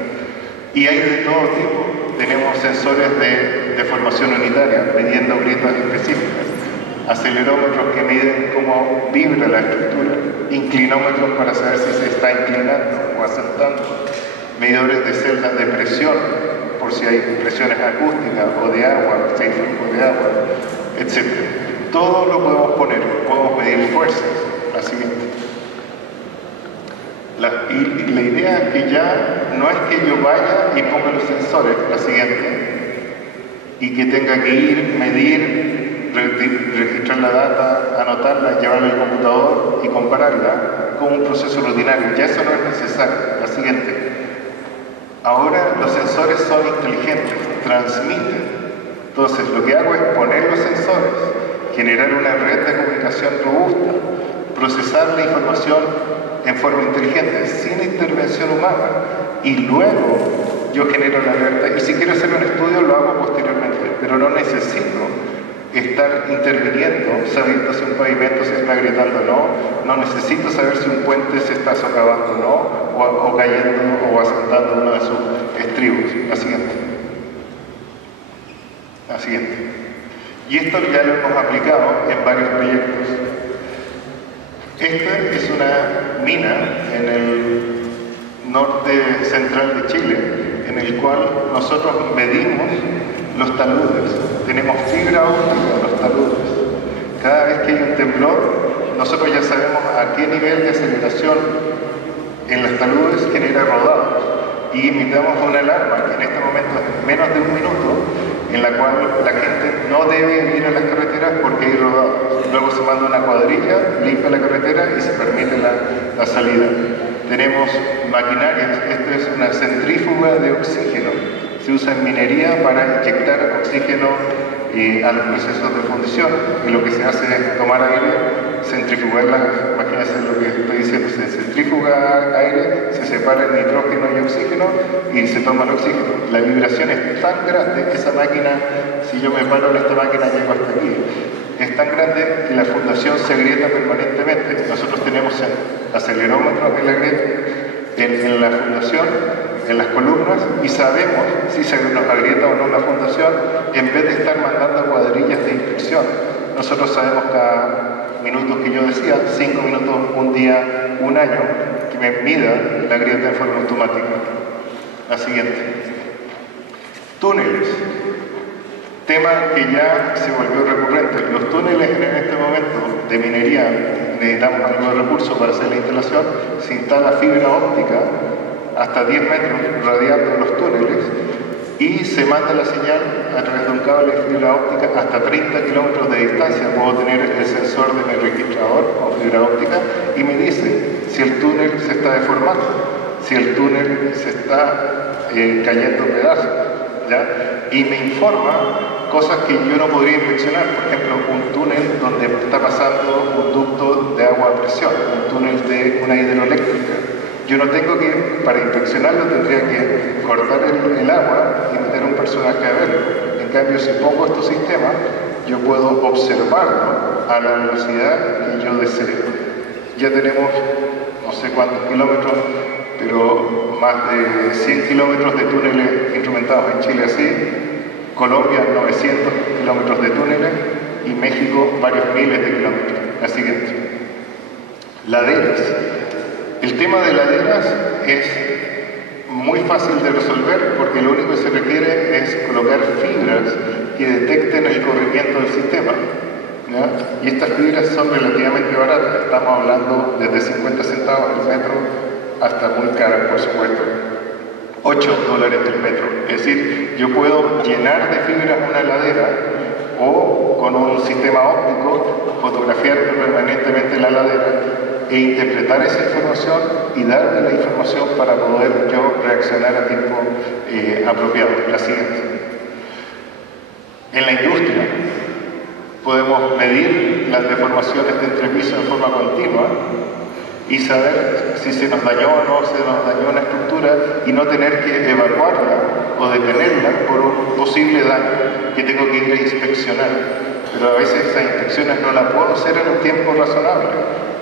Y hay de todo tipo. Tenemos sensores de deformación unitaria, midiendo grietas específicas. Acelerómetros que miden cómo vibra la estructura, inclinómetros para saber si se está inclinando o asentando, medidores de celdas de presión, por si hay presiones acústicas o de agua, si hay flujo de agua, etc. Todo lo podemos poner, podemos medir fuerzas. La siguiente. Y la idea es que ya no es que yo vaya y ponga los sensores, la siguiente, y que tenga que ir, medir, registrar la data, anotarla, llevarla al computador y compararla con un proceso rutinario. Ya eso no es necesario. La siguiente. Ahora los sensores son inteligentes, transmiten. Entonces lo que hago es poner los sensores, generar una red de comunicación robusta, procesar la información en forma inteligente, sin intervención humana, y luego yo genero la alerta. Y si quiero hacer un estudio lo hago posteriormente, pero no necesito estar interviniendo, sabiendo si un pavimento se está agrietando o no necesito saber si un puente se está socavando o no, o cayendo o asentando uno de sus estribos. La siguiente. La siguiente. Y esto ya lo hemos aplicado en varios proyectos. Esta es una mina en el norte central de Chile, en el cual nosotros medimos los taludes. Tenemos fibra óptica en los taludes. Cada vez que hay un temblor, nosotros ya sabemos a qué nivel de aceleración en los taludes genera rodados. Y emitamos una alarma, que en este momento es menos de 1 minuto, en la cual la gente no debe ir a las carreteras porque hay rodados. Luego se manda una cuadrilla, limpia la carretera y se permite la salida. Tenemos maquinarias, esto es una centrífuga de oxígeno. se usa en minería para inyectar oxígeno a los procesos de fundición, y lo que se hace es tomar aire, centrifugar imagínense lo que estoy diciendo, se centrifuga aire, se separa el nitrógeno y oxígeno y se toma el oxígeno. La vibración es tan grande que esa máquina, si yo me paro en esta máquina llego hasta aquí, es tan grande que la fundación se agrieta permanentemente. Nosotros tenemos acelerómetros en la fundación, en las columnas, y sabemos si se nos agrieta o no la fundación, en vez de estar mandando cuadrillas de inspección. Nosotros sabemos cada minuto que yo decía, 5 minutos, un día, un año, que me mida la grieta de forma automática. La siguiente. Túneles. Tema que ya se volvió recurrente. Los túneles en este momento de minería, necesitamos algo de recursos para hacer la instalación, se instala fibra óptica hasta 10 metros radiando los túneles y se manda la señal a través de un cable de fibra óptica hasta 30 kilómetros de distancia. Puedo tener el sensor de mi registrador con fibra óptica y me dice si el túnel se está deformando, si el túnel se está cayendo pedazos, ¿ya? Y me informa cosas que yo no podría inspeccionar. Por ejemplo, un túnel donde está pasando un ducto de agua a presión, un túnel de una hidroeléctrica. Yo no tengo que, para inspeccionarlo, tendría que cortar el agua y meter un personaje a verlo. En cambio, si pongo estos sistemas, yo puedo observarlo a la velocidad que yo desee. Ya tenemos no sé cuántos kilómetros, pero más de 100 kilómetros de túneles instrumentados en Chile así, Colombia 900 kilómetros de túneles y México varios miles de kilómetros. La siguiente. Laderas. El tema de laderas es muy fácil de resolver porque lo único que se requiere es colocar fibras que detecten el corrimiento del sistema, ¿ya? Y estas fibras son relativamente baratas, estamos hablando desde 50 centavos el metro hasta muy caras, por supuesto, $8 el metro. Es decir, yo puedo llenar de fibras una ladera o con un sistema óptico fotografiar permanentemente la ladera e interpretar esa información y darme la información para poder yo reaccionar a tiempo apropiado. La siguiente. En la industria podemos medir las deformaciones de entrepiso en forma continua y saber si se nos dañó o no se nos dañó una estructura y no tener que evacuarla o detenerla por un posible daño que tengo que ir a inspeccionar. Pero a veces esas inspecciones no las puedo hacer en un tiempo razonable.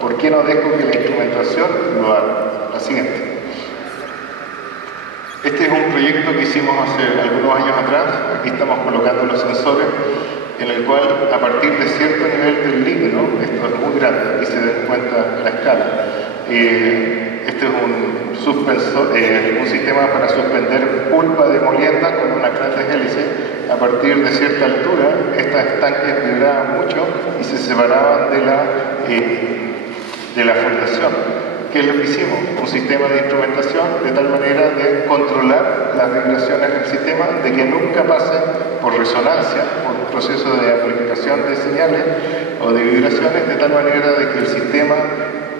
¿Por qué no dejo que la instrumentación lo haga? La siguiente. Este es un proyecto que hicimos hace algunos años atrás. Aquí estamos colocando los sensores, en el cual a partir de cierto nivel del líquido, esto es muy grande, aquí se den cuenta la escala, este es un suspensor, un sistema para suspender pulpa de molienda con unas grandes hélices. A partir de cierta altura, estas estanques vibraban mucho y se separaban de la fundación. ¿Qué es lo que hicimos? Un sistema de instrumentación de tal manera de controlar las vibraciones del sistema, de que nunca pasen por resonancia, por un proceso de amplificación de señales o de vibraciones, de tal manera de que el sistema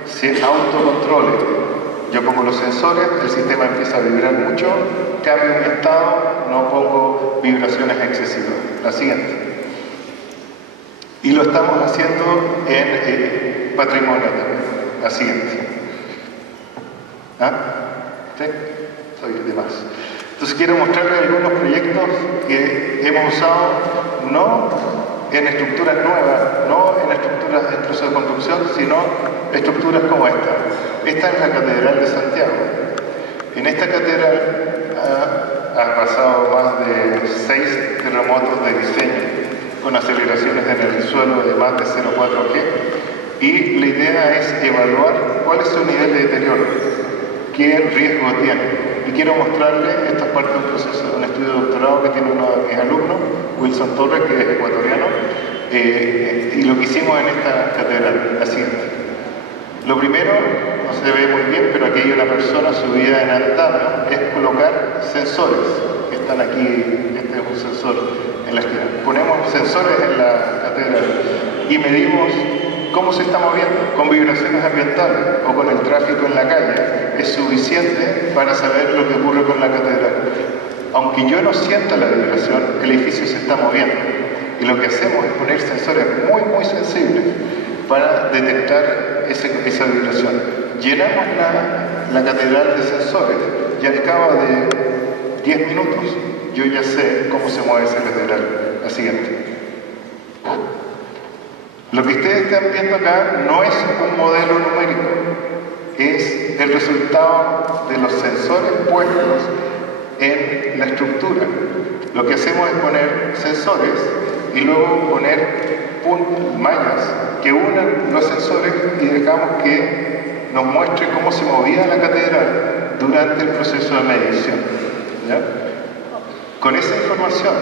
se autocontrole. Yo pongo los sensores, el sistema empieza a vibrar mucho, cambio mi estado, no pongo vibraciones excesivas. La siguiente. Y lo estamos haciendo en patrimonio también. La siguiente. ¿Ah? ¿Sí? Soy de más. Entonces quiero mostrarles algunos proyectos que hemos usado no en estructuras nuevas, no en estructuras de proceso de construcción, sino estructuras como esta. Esta es la Catedral de Santiago. En esta catedral ha pasado más de 6 terremotos de diseño con aceleraciones en el suelo de más de 0,4 G, y la idea es evaluar cuál es su nivel de deterioro, qué riesgo tiene. Y quiero mostrarles, esta es parte de un proceso, un estudio de doctorado que tiene uno de mis alumnos, Wilson Torres, que es ecuatoriano, y lo que hicimos en esta catedral. La siguiente. Lo primero, no se ve muy bien, pero aquí hay una persona subida en andamio, es colocar sensores, que están aquí, este es un sensor en la esquina. Ponemos sensores en la catedral y medimos cómo se está moviendo, con vibraciones ambientales o con el tráfico en la calle, es suficiente para saber lo que ocurre con la catedral. Aunque yo no sienta la vibración, el edificio se está moviendo. Y lo que hacemos es poner sensores muy, muy sensibles para detectar esa vibración. Llenamos la catedral de sensores y al cabo de 10 minutos yo ya sé cómo se mueve esa catedral. La siguiente. Lo que ustedes están viendo acá no es un modelo numérico, es el resultado de los sensores puestos en la estructura. Lo que hacemos es poner sensores y luego poner mallas que unan los sensores y dejamos que nos muestre cómo se movía la catedral durante el proceso de medición. ¿Ya? Con esa información,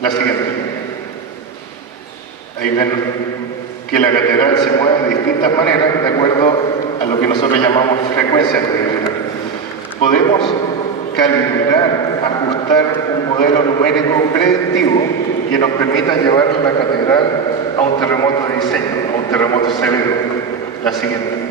la siguiente. Ahí ven que la catedral se mueve de distintas maneras de acuerdo a lo que nosotros llamamos frecuencias de catedral. Podemos calibrar, ajustar un modelo numérico predictivo que nos permita llevar la catedral a un terremoto de diseño, a un terremoto severo. La siguiente.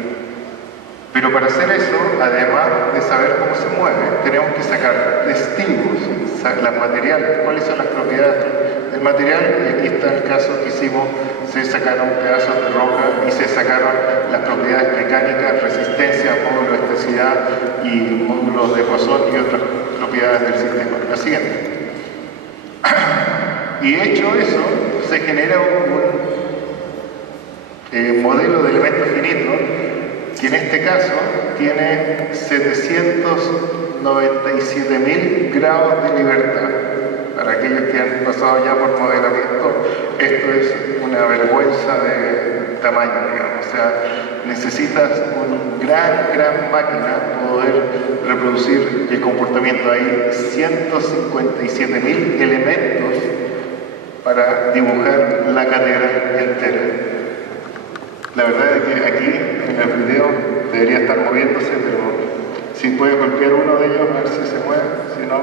Pero para hacer eso, además de saber cómo se mueve, tenemos que sacar testigos, los materiales, cuáles son las propiedades del material, y aquí está el caso que hicimos, se sacaron pedazos de roca y se sacaron las propiedades mecánicas, resistencia, módulo de elasticidad y módulos de Poisson y otras propiedades del sistema. La siguiente. Y hecho eso, se genera un modelo de elementos finitos que en este caso tiene 797.000 grados de libertad. Para aquellos que han pasado ya por modelamiento, esto es una vergüenza de tamaño, digamos. O sea, necesitas una gran máquina para poder reproducir el comportamiento. Hay 157.000 elementos para dibujar la catedral entera. La verdad es que aquí en el video debería estar moviéndose, pero si puede golpear uno de ellos, a ver si se mueve, si no.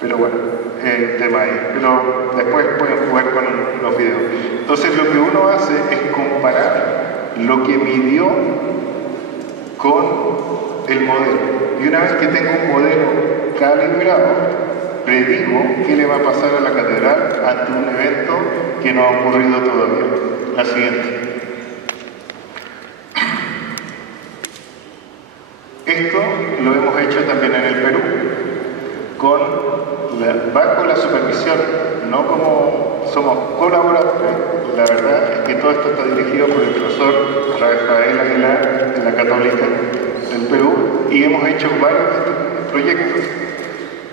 Pero bueno, el tema ahí. Pero después pueden jugar con los videos. Entonces lo que uno hace es comparar lo que midió con el modelo. Y una vez que tengo un modelo calibrado, predigo qué le va a pasar a la catedral ante un evento que no ha ocurrido todavía. La siguiente. Esto lo hemos hecho también en el Perú, bajo la supervisión, no como somos colaboradores. La verdad es que todo esto está dirigido por el profesor Rafael Aguilar de la Católica del Perú, y hemos hecho varios proyectos.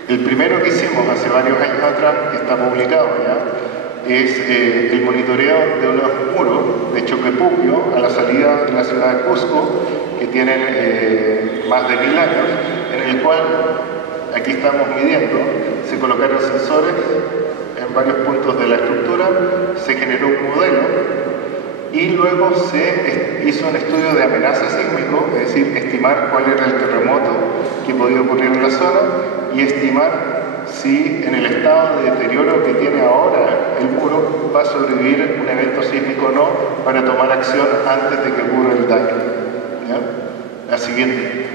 El primero que hicimos hace varios años atrás, que está publicado ya, es el monitoreo de unos muros de Choquepupio a la salida de la ciudad de Cusco, que tienen más de 1000 años, en el cual, aquí estamos midiendo, se colocaron sensores en varios puntos de la estructura, se generó un modelo y luego se hizo un estudio de amenaza sísmico, es decir, estimar cuál era el terremoto que podía ocurrir en la zona y estimar si en el estado de deterioro que tiene ahora el muro va a sobrevivir un evento sísmico o no, para tomar acción antes de que ocurra el daño. ¿Ya? La siguiente.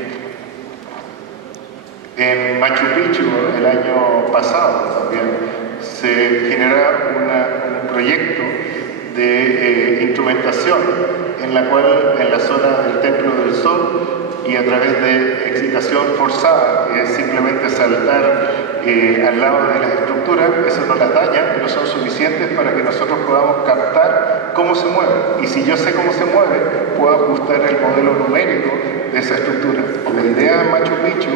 En Machu Picchu, el año pasado también, se genera un proyecto de instrumentación en la cual en la zona del Templo del Sol, y a través de excitación forzada, que es simplemente saltar al lado de las estructuras, eso no las daña, pero son suficientes para que nosotros podamos captar cómo se mueve. Y si yo sé cómo se mueve, puedo ajustar el modelo numérico de esa estructura. La idea de Machu Picchu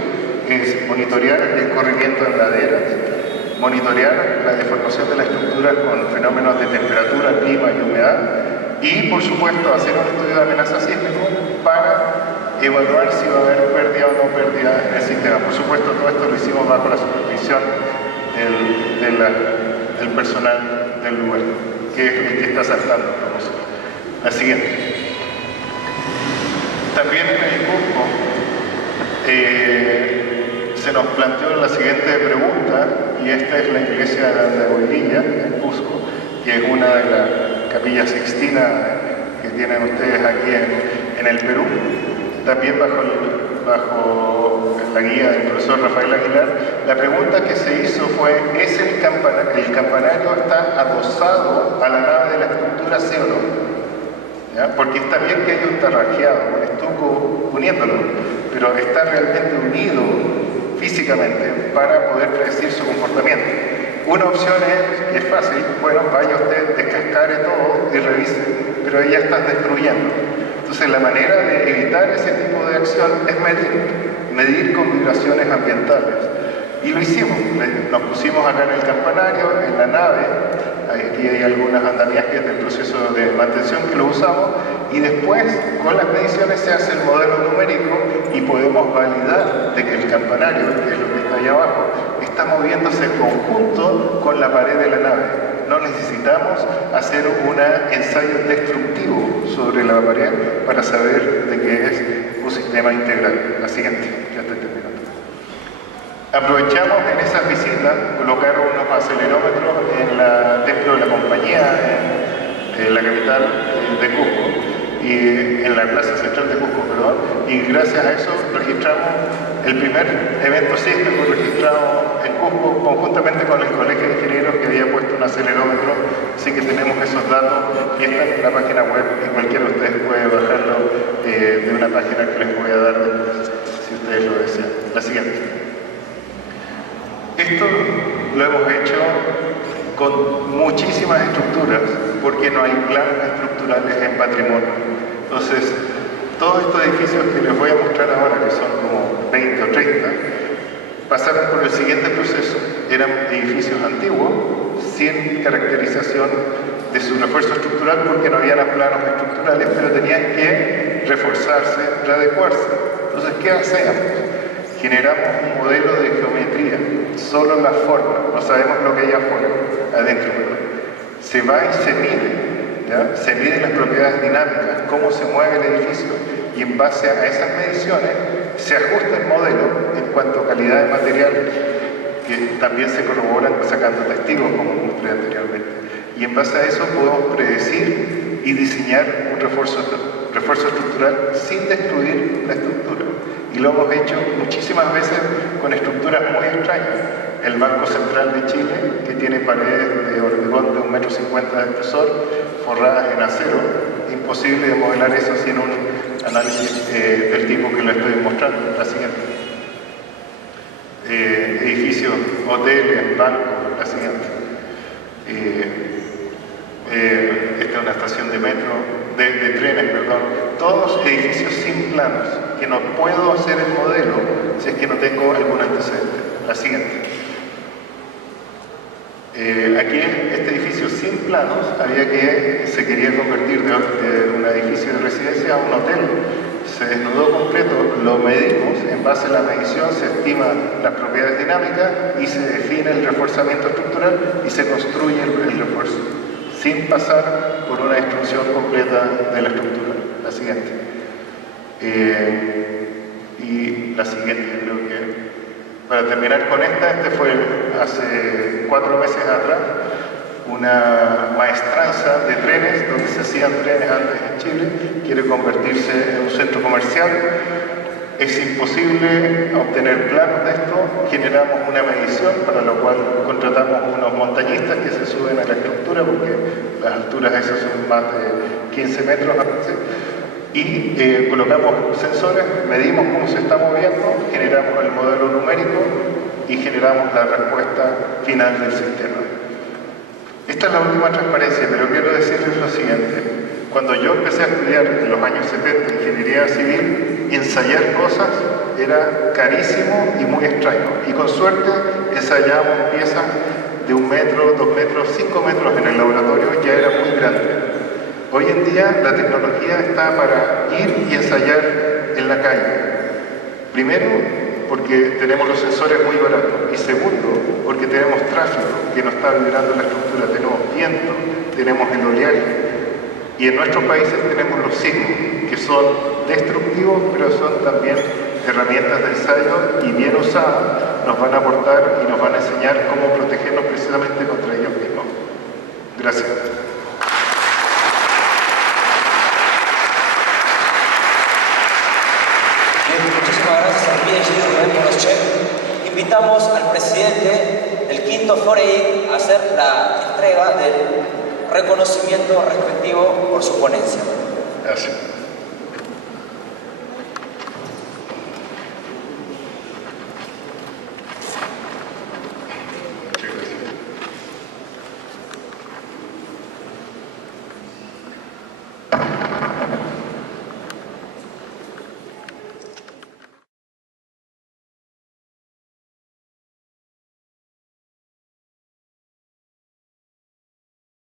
es monitorear el corrimiento en laderas, monitorear la deformación de la estructura con fenómenos de temperatura, clima y humedad, y por supuesto hacer un estudio de amenaza sísmica para evaluar si va a haber pérdida o no pérdida en el sistema. Por supuesto, todo esto lo hicimos bajo la supervisión del personal del lugar, que es el que está saltando con nosotros. La siguiente. También en el Cusco se nos planteó la siguiente pregunta, y esta es la iglesia de Huililla, en Cusco, que es una de las capillas sixtinas que tienen ustedes aquí en el Perú, también bajo bajo la guía del profesor Rafael Aguilar, la pregunta que se hizo fue, ¿es el campanario está adosado a la nave de la estructura, sí o no? ¿Ya? Porque está bien que haya un tarrajeado, un estuco uniéndolo, pero está realmente unido físicamente para poder predecir su comportamiento. Una opción es, que es fácil, bueno, vaya usted, descascare todo y revise, pero ahí ya estás destruyendo. Entonces la manera de evitar ese tipo de acción es medir con vibraciones ambientales. Y lo hicimos, nos pusimos acá en el campanario, en la nave, aquí hay algunas andamiajes del proceso de mantención que lo usamos, y después con las mediciones se hace el modelo numérico y podemos validar de que el campanario, que es lo que está ahí abajo, está moviéndose en conjunto con la pared de la nave. No necesitamos hacer un ensayo destructivo sobre la pared para saber de que es un sistema integral. La siguiente, ya estoy terminando. Aprovechamos en esas visitas colocar unos acelerómetros dentro de la compañía en la capital de Cusco, y en la plaza central de Cusco, perdón, y gracias a eso registramos el primer evento sísmico registrado en Cusco conjuntamente con el Colegio de Ingenieros que había puesto un acelerómetro, así que tenemos esos datos y están en la página web y cualquiera de ustedes puede bajarlo de una página que les voy a dar después, si ustedes lo desean. La siguiente. Esto lo hemos hecho con muchísimas estructuras porque no hay planos estructurales en patrimonio. Entonces, todos estos edificios que les voy a mostrar ahora, que son como 20 o 30, pasaron por el siguiente proceso. Eran edificios antiguos, sin caracterización de su refuerzo estructural porque no habían planos estructurales, pero tenían que reforzarse, readecuarse. Entonces, ¿qué hacíamos? Generamos un modelo de geometría, solo la forma, no sabemos lo que hay afuera, adentro. Se va y se mide, ¿ya? Se miden las propiedades dinámicas, cómo se mueve el edificio, y en base a esas mediciones se ajusta el modelo en cuanto a calidad de material, que también se corroboran sacando testigos, como mostré anteriormente. Y en base a eso podemos predecir y diseñar un refuerzo estructural sin destruir la estructura. Y lo hemos hecho muchísimas veces con estructuras muy extrañas. El Banco Central de Chile, que tiene paredes de hormigón de 1,50 m de espesor, forradas en acero, imposible de modelar eso sin un análisis del tipo que lo estoy mostrando. La siguiente. Edificios, hoteles, bancos, la siguiente. Esta es una estación de metro, de trenes, perdón. Todos edificios sin planos, que no puedo hacer el modelo si es que no tengo algún antecedente. La siguiente. Aquí este edificio sin planos se quería convertir de un edificio de residencia a un hotel. Se desnudó completo, lo medimos, en base a la medición se estima las propiedades dinámicas y se define el reforzamiento estructural y se construye el refuerzo, sin pasar por una destrucción completa de la estructura. La siguiente. Y la siguiente, creo que para terminar con este fue hace 4 meses atrás, una maestranza de trenes, donde se hacían trenes antes en Chile, quiere convertirse en un centro comercial. Es imposible obtener planos de esto, generamos una medición, para lo cual contratamos unos montañistas que se suben a la estructura, porque las alturas esas son más de 15 metros a veces, y colocamos sensores, medimos cómo se está moviendo, generamos el modelo numérico y generamos la respuesta final del sistema. Esta es la última transparencia, pero quiero decirles lo siguiente. Cuando yo empecé a estudiar en los años 70 ingeniería civil, ensayar cosas era carísimo y muy extraño. Y con suerte ensayábamos piezas de 1 metro, 2 metros, 5 metros en el laboratorio, ya era muy grande. Hoy en día la tecnología está para ir y ensayar en la calle. Primero, porque tenemos los sensores muy baratos. Y segundo, porque tenemos tráfico que nos está vibrando la estructura. Tenemos viento, tenemos el oleaje. Y en nuestros países tenemos los sismos, que son destructivos, pero son también herramientas de ensayo y bien usadas nos van a aportar y nos van a enseñar cómo protegernos precisamente contra ellos mismos. Gracias. Muchísimas gracias. invitamos al presidente del quinto FOREIC a hacer la entrega del reconocimiento respectivo por su ponencia. Gracias.